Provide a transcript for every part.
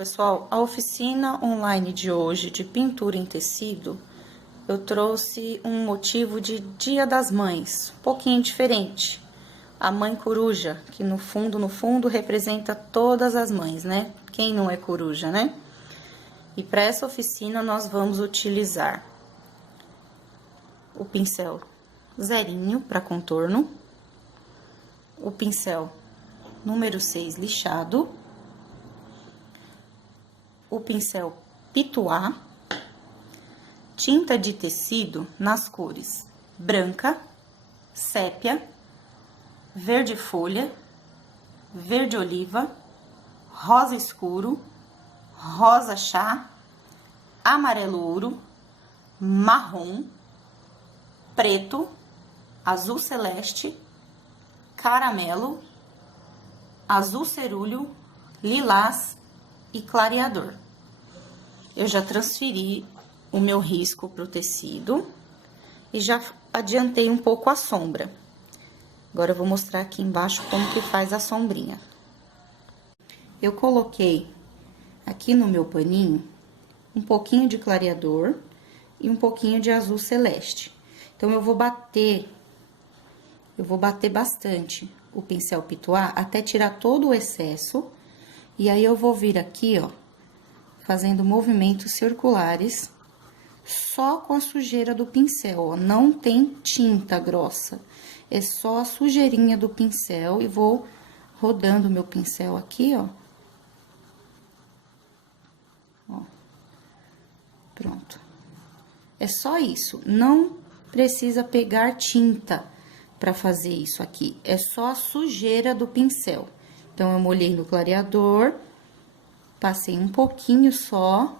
Pessoal, a oficina online de hoje de pintura em tecido, eu trouxe um motivo de Dia das Mães, um pouquinho diferente. A mãe coruja, que no fundo, representa todas as mães, né? Quem não é coruja, né? E para essa oficina nós vamos utilizar o pincel zerinho para contorno, o pincel número 6 lixado, o pincel pituá, tinta de tecido nas cores branca, sépia, verde folha, verde oliva, rosa escuro, rosa chá, amarelo ouro, marrom, preto, azul celeste, caramelo, azul cerúleo, lilás e clareador. Eu já transferi o meu risco para o tecido e já adiantei um pouco a sombra. Agora eu vou mostrar aqui embaixo como que faz a sombrinha. Eu coloquei aqui no meu paninho um pouquinho de clareador e um pouquinho de azul celeste. Então eu vou bater bastante o pincel pituá até tirar todo o excesso. E aí eu vou vir aqui, ó, fazendo movimentos circulares, só com a sujeira do pincel, ó. Não tem tinta grossa, é só a sujeirinha do pincel e vou rodando o meu pincel aqui, ó. Ó. Pronto. É só isso, não precisa pegar tinta pra fazer isso aqui, é só a sujeira do pincel. Então, eu molhei no clareador, passei um pouquinho só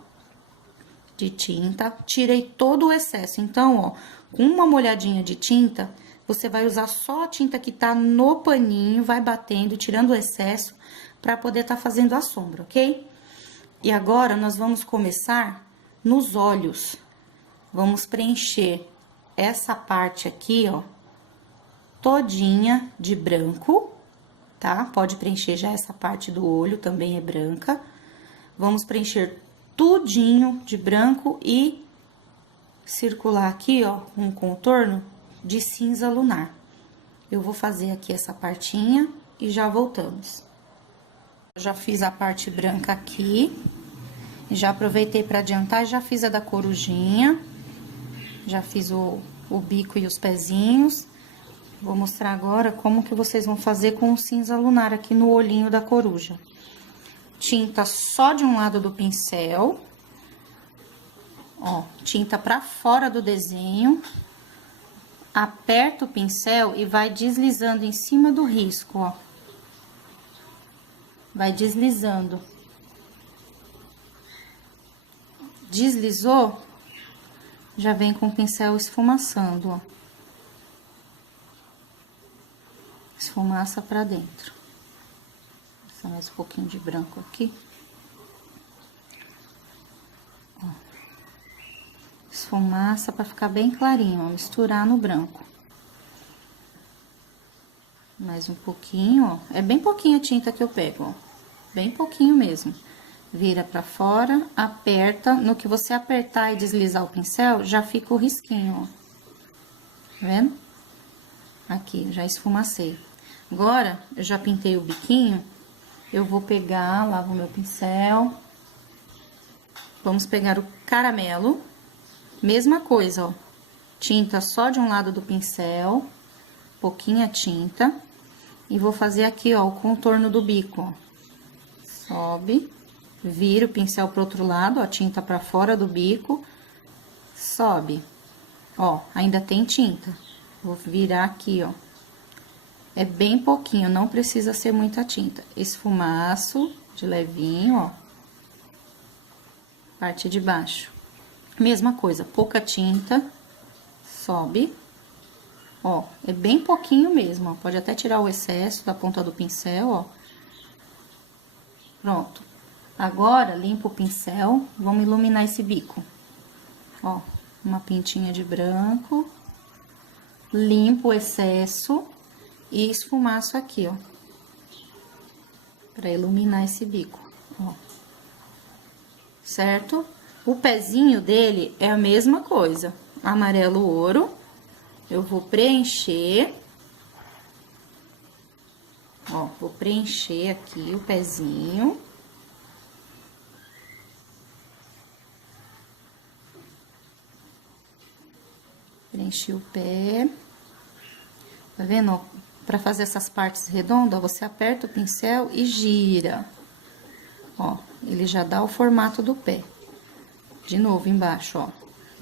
de tinta, tirei todo o excesso. Então, ó, com uma molhadinha de tinta, você vai usar só a tinta que tá no paninho, vai batendo, tirando o excesso, pra poder tá fazendo a sombra, ok? E agora, nós vamos começar nos olhos. Vamos preencher essa parte aqui, ó, todinha de branco. Tá? Pode preencher já essa parte do olho, também é branca. Vamos preencher tudinho de branco e circular aqui, ó, um contorno de cinza lunar. Eu vou fazer aqui essa partinha e já voltamos. Já fiz a parte branca aqui, já aproveitei para adiantar, já fiz a da corujinha, já fiz o bico e os pezinhos. Vou mostrar agora como que vocês vão fazer com o cinza lunar aqui no olhinho da coruja. Tinta só de um lado do pincel. Ó, tinta pra fora do desenho. Aperta o pincel e vai deslizando em cima do risco, ó. Vai deslizando. Deslizou, já vem com o pincel esfumaçando, ó. Esfumaça pra dentro. Vou passar mais um pouquinho de branco aqui. Ó. Esfumaça pra ficar bem clarinho, ó, misturar no branco. Mais um pouquinho, ó. É bem pouquinho a tinta que eu pego, ó. Bem pouquinho mesmo. Vira pra fora, aperta. No que você apertar e deslizar o pincel, já fica o risquinho, ó. Tá vendo? Aqui, já esfumacei. Agora, eu já pintei o biquinho, eu vou pegar, lavo o meu pincel. Vamos pegar o caramelo, mesma coisa, ó. Tinta só de um lado do pincel, pouquinha tinta. E vou fazer aqui, ó, o contorno do bico, ó. Sobe, vira o pincel pro outro lado, ó, tinta pra fora do bico. Sobe. Ó, ainda tem tinta. Vou virar aqui, ó. É bem pouquinho, não precisa ser muita tinta. Esfumaço de levinho, ó. Parte de baixo. Mesma coisa, pouca tinta. Sobe. Ó, é bem pouquinho mesmo, ó. Pode até tirar o excesso da ponta do pincel, ó. Pronto. Agora, limpa o pincel. Vamos iluminar esse bico. Ó, uma pintinha de branco. Limpo o excesso. E esfumaço aqui, ó. Pra iluminar esse bico, ó. certo? O pezinho dele é a mesma coisa, amarelo ouro. Eu vou preencher, ó, vou preencher aqui o pezinho. Preenchi o pé. Tá vendo, ó? Pra fazer essas partes redondas, ó, você aperta o pincel e gira. Ó, ele já dá o formato do pé. De novo, embaixo, ó.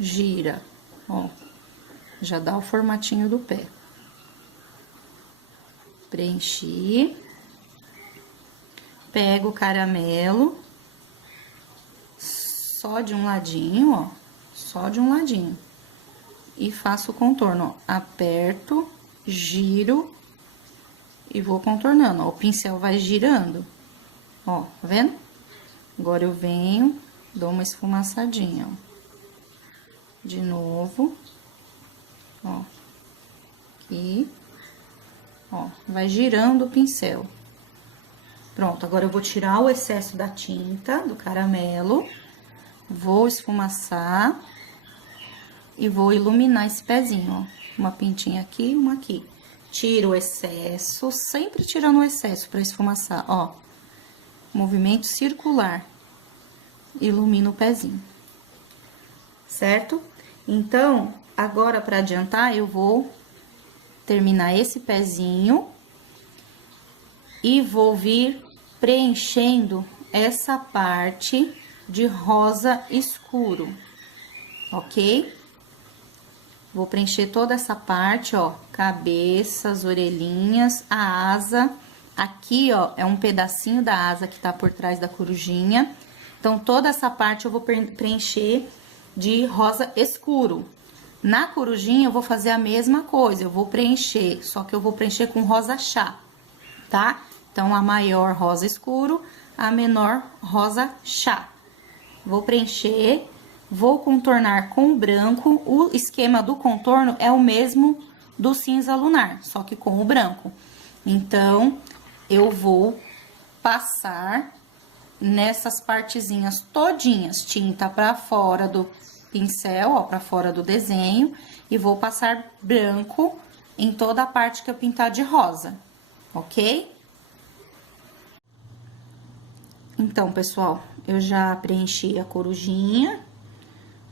Gira, ó. Já dá o formatinho do pé. Preenchi. Pego o caramelo. Só de um ladinho, ó. Só de um ladinho. E faço o contorno, ó. Aperto, giro e vou contornando, ó. O pincel vai girando, ó, tá vendo? Agora, eu venho, dou uma esfumaçadinha, ó. De novo, ó. Aqui, ó, vai girando o pincel. Pronto, agora eu vou tirar o excesso da tinta, do caramelo, vou esfumaçar e vou iluminar esse pezinho, ó. Uma pintinha aqui, uma aqui. Tiro o excesso, sempre tirando o excesso pra esfumaçar, ó. Movimento circular. Ilumina o pezinho. Certo? Então, agora, pra adiantar, eu vou terminar esse pezinho e vou vir preenchendo essa parte de rosa escuro, ok? Vou preencher toda essa parte, ó, cabeça, as orelhinhas, a asa. Aqui, ó, é um pedacinho da asa que tá por trás da corujinha. Então, toda essa parte eu vou preencher de rosa escuro. Na corujinha, eu vou fazer a mesma coisa, eu vou preencher, só que eu vou preencher com rosa chá, tá? Então, a maior rosa escuro, a menor rosa chá. Vou preencher, vou contornar com branco. O esquema do contorno é o mesmo do cinza lunar, só que com o branco. Então, eu vou passar nessas partezinhas todinhas, tinta pra fora do pincel, ó, pra fora do desenho, e vou passar branco em toda a parte que eu pintar de rosa, ok? Então, pessoal, eu já preenchi a corujinha,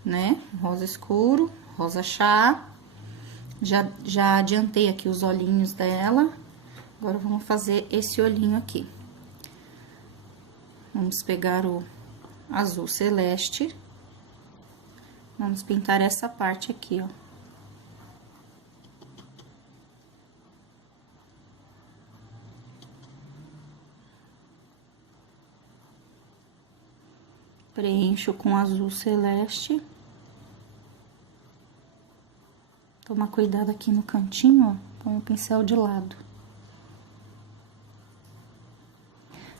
né? Rosa escuro, rosa chá. Já adiantei aqui os olhinhos dela. Agora, vamos fazer esse olhinho aqui. Vamos pegar o azul celeste. Vamos pintar essa parte aqui, ó. Preencho com azul celeste. Toma cuidado aqui no cantinho, ó, põe o pincel de lado.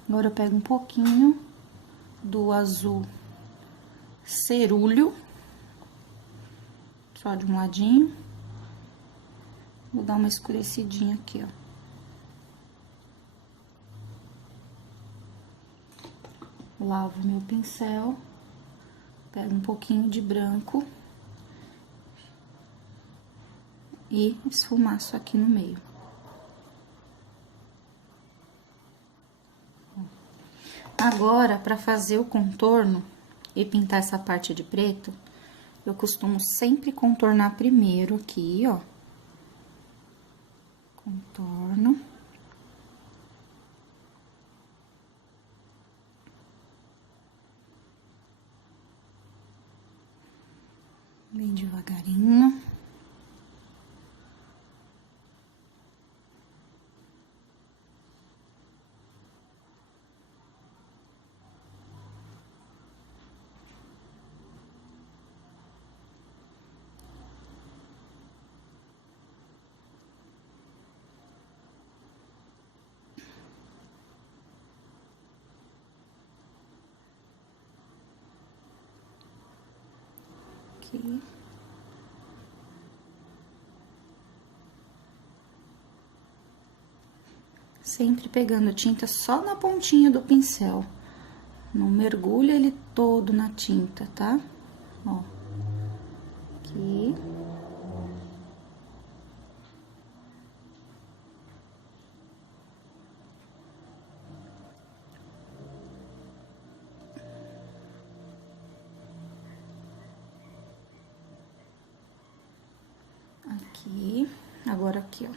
Agora, eu pego um pouquinho do azul cerúleo, só de um ladinho. Vou dar uma escurecidinha aqui, ó. Lavo meu pincel, pego um pouquinho de branco e esfumaço aqui no meio. Agora, para fazer o contorno e pintar essa parte de preto, eu costumo sempre contornar primeiro aqui, ó. Contorno. Bem devagarinho. Aqui. Sempre pegando tinta só na pontinha do pincel, Não mergulha ele todo na tinta, tá? Ó. Aqui. Aqui. Agora aqui, ó.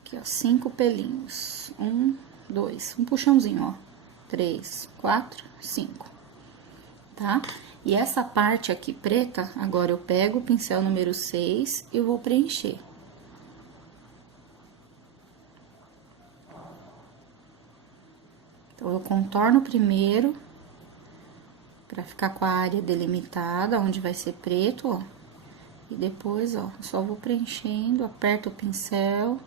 Aqui, ó, 5 pelinhos. 1, 2, um puxãozinho, ó. 3, 4, 5. Tá? E essa parte aqui preta, agora eu pego o pincel número 6 e vou preencher. Então, eu contorno primeiro, pra ficar com a área delimitada, onde vai ser preto, ó. E depois, ó, só vou preenchendo, aperto o pincel.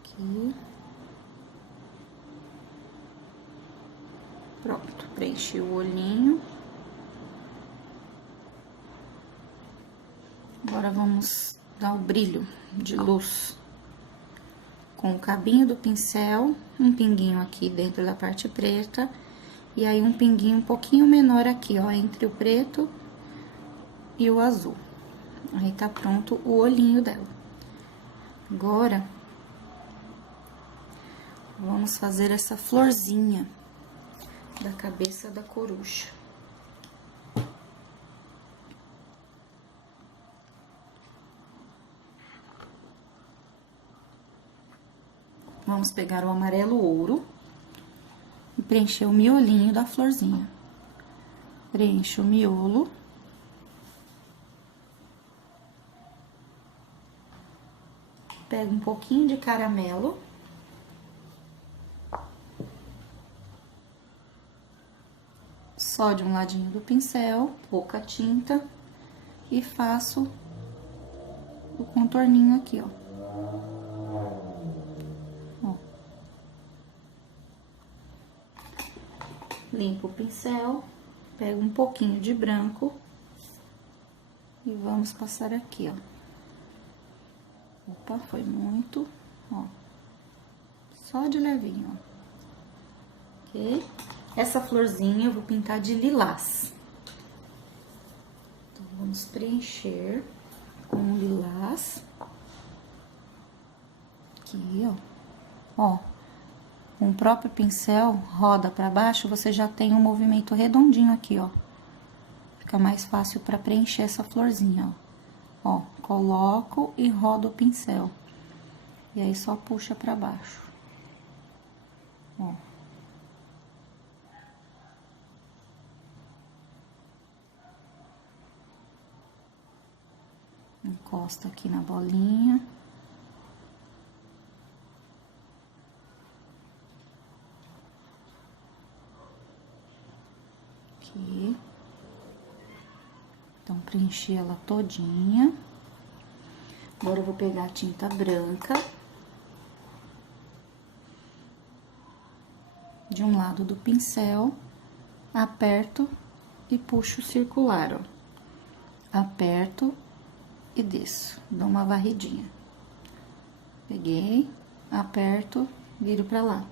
Aqui. Pronto, preenchi o olhinho. Agora, vamos dar o brilho de luz. Com o cabinho do pincel, um pinguinho aqui dentro da parte preta. E aí, um pinguinho um pouquinho menor aqui, ó, entre o preto e o azul. Aí, tá pronto o olhinho dela. Agora, vamos fazer essa florzinha da cabeça da coruja. Vamos pegar o amarelo ouro e preencher o miolinho da florzinha. Preencho o miolo. Pego um pouquinho de caramelo. Só de um ladinho do pincel, pouca tinta. E faço o contorninho aqui, ó. Limpo o pincel, pego um pouquinho de branco e vamos passar aqui, ó. Opa, foi muito, ó. Só de levinho, ó. Ok? Essa florzinha eu vou pintar de lilás. Então, vamos preencher com o lilás. Aqui, ó. Ó. Com o próprio pincel, roda pra baixo, você já tem um movimento redondinho aqui, ó. Fica mais fácil pra preencher essa florzinha, ó. Ó, coloco e rodo o pincel. E aí, só puxa pra baixo. Ó. Encosta aqui na bolinha. Aqui. Então, preenchi ela todinha. Agora, eu vou pegar a tinta branca. De um lado do pincel, aperto e puxo circular, ó. Aperto e desço, dou uma varridinha. Peguei, aperto, viro pra lá.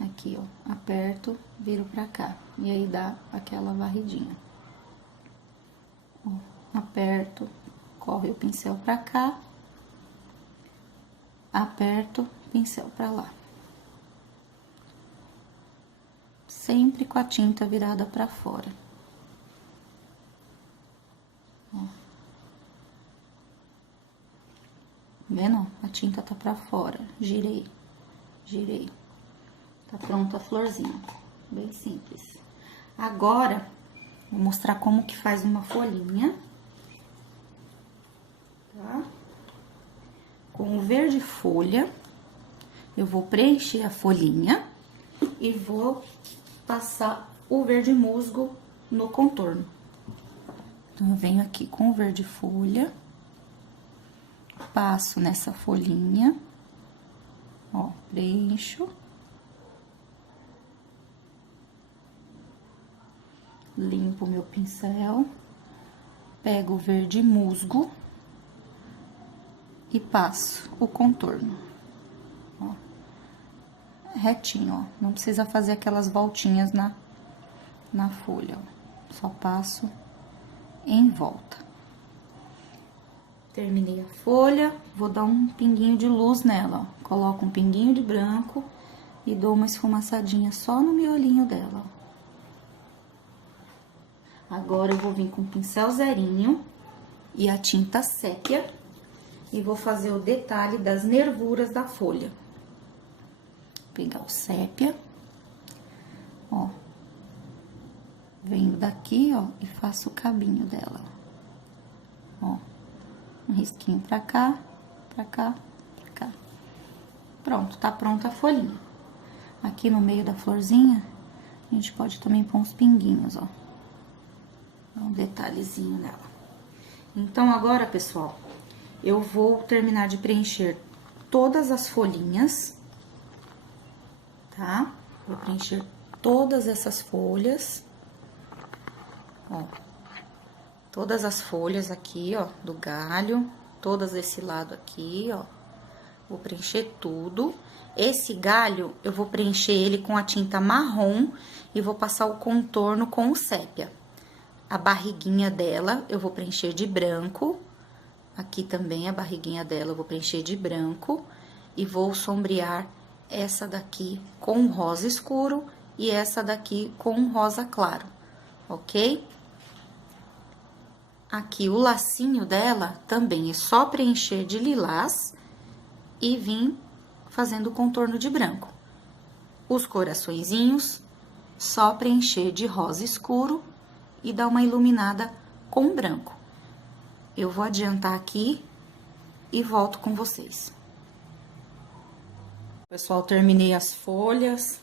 Aqui, ó, aperto, viro pra cá. E aí, dá aquela varridinha. Ó, aperto, corre o pincel pra cá. Aperto, pincel pra lá. Sempre com a tinta virada pra fora. Ó. Vendo? A tinta tá pra fora. Girei, girei. Tá pronta a florzinha. Bem simples. Agora, vou mostrar como que faz uma folhinha. Tá? Com o verde folha, eu vou preencher a folhinha e vou passar o verde musgo no contorno. Então, eu venho aqui com o verde folha, passo nessa folhinha, ó, preencho. Limpo meu pincel, pego o verde musgo e passo o contorno. Ó. retinho, ó. Não precisa fazer aquelas voltinhas na folha, ó. Só passo em volta. Terminei a folha, vou dar um pinguinho de luz nela, ó. Coloco um pinguinho de branco e dou uma esfumaçadinha só no miolinho dela, ó. Agora, eu vou vir com o pincel zerinho e a tinta sépia e vou fazer o detalhe das nervuras da folha. Vou pegar o sépia, ó. Venho daqui, ó, e faço o cabinho dela, ó. Um risquinho pra cá, pra cá, pra cá. Pronto, tá pronta a folhinha. Aqui no meio da florzinha, a gente pode também pôr uns pinguinhos, ó. Um detalhezinho nela. Então, agora, pessoal, eu vou terminar de preencher todas as folhinhas, tá? Vou preencher todas essas folhas, ó. Todas as folhas aqui, ó, do galho, todas desse lado aqui, ó. Vou preencher tudo. Esse galho, eu vou preencher ele com a tinta marrom e vou passar o contorno com o sépia. A barriguinha dela, eu vou preencher de branco. Aqui também a barriguinha dela, eu vou preencher de branco. E vou sombrear essa daqui com rosa escuro e essa daqui com rosa claro, ok? Aqui o lacinho dela também é só preencher de lilás e vir fazendo o contorno de branco. Os coraçõezinhos, só preencher de rosa escuro e dar uma iluminada com branco. Eu vou adiantar aqui e volto com vocês. Pessoal, terminei as folhas,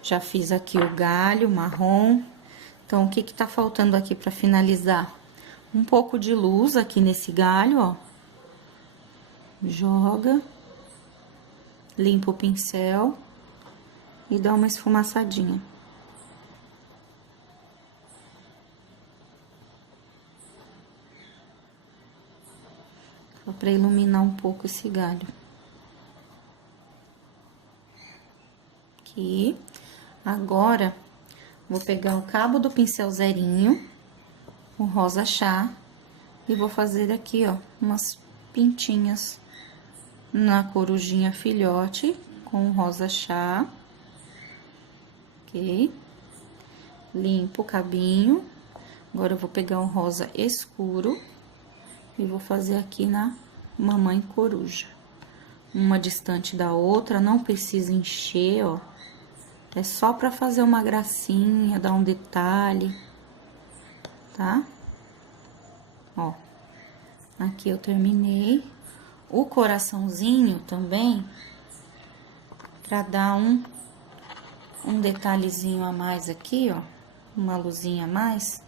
já fiz aqui o galho marrom. Então, o que que tá faltando aqui pra finalizar? Um pouco de luz aqui nesse galho, ó. Joga, limpa o pincel e dá uma esfumaçadinha. Só pra iluminar um pouco esse galho. Aqui. Agora, vou pegar o cabo do pincel zerinho, o rosa chá, e vou fazer aqui, ó, umas pintinhas na corujinha filhote com o rosa chá. Ok? Limpo o cabinho. Agora, eu vou pegar um rosa escuro e vou fazer aqui na mamãe coruja. Uma distante da outra, não precisa encher, ó. É só pra fazer uma gracinha, dar um detalhe, tá? Ó, aqui eu terminei. O coraçãozinho também, pra dar um detalhezinho a mais aqui, ó. Uma luzinha a mais.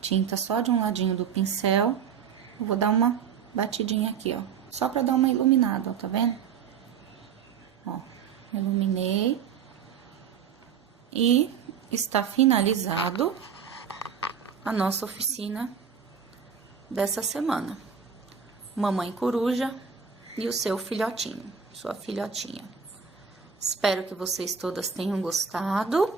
Tinta só de um ladinho do pincel. Eu vou dar uma batidinha aqui, ó. Só pra dar uma iluminada, ó, tá vendo? Ó, iluminei. E está finalizado a nossa oficina dessa semana. Mamãe coruja e o seu filhotinho, sua filhotinha. Espero que vocês todas tenham gostado.